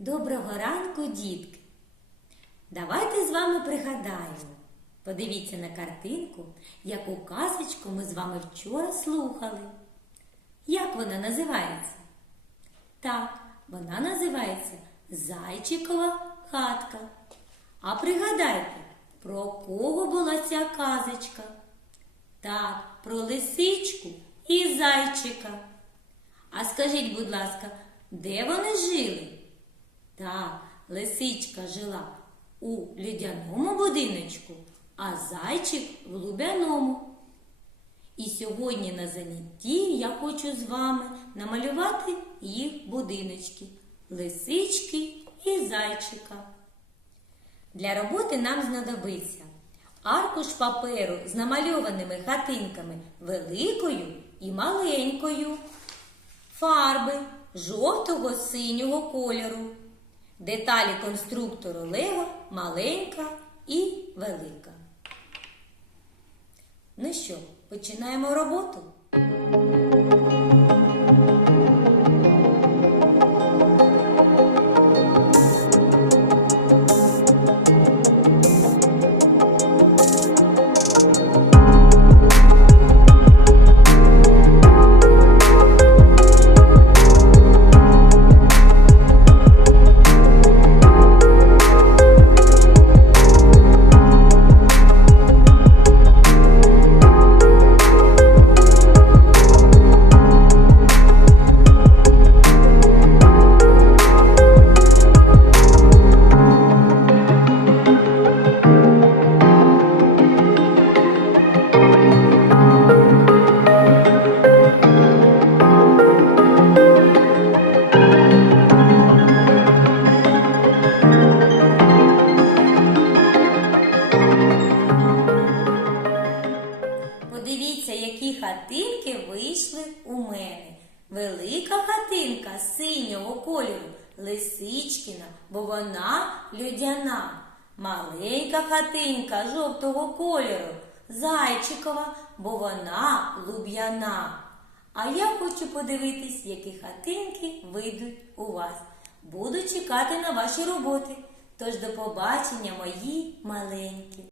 Доброго ранку, дітки! Давайте з вами пригадаємо. Подивіться на картинку, яку казочку ми з вами вчора слухали. Як вона називається? Так, вона називається Зайчикова хатка. А пригадайте, про кого була ця казочка? Так, про лисичку і зайчика. А скажіть, будь ласка, де вони жили? Так, лисичка жила у людяному будиночку, а зайчик в лубяному. І сьогодні на занятті я хочу з вами намалювати їх будиночки, лисички і зайчика. Для роботи нам знадобиться аркуш паперу з намальованими хатинками великою і маленькою, фарби жовтого синього кольору, деталі конструктору Лего маленька і велика. Ну що, починаємо роботу? Хатинки вийшли у мене. Велика хатинка синього кольору, лисичкіна, бо вона людяна. Маленька хатинка жовтого кольору, зайчикова, бо вона луб'яна. А я хочу подивитись, які хатинки вийдуть у вас. Буду чекати на ваші роботи. Тож до побачення, мої маленькі.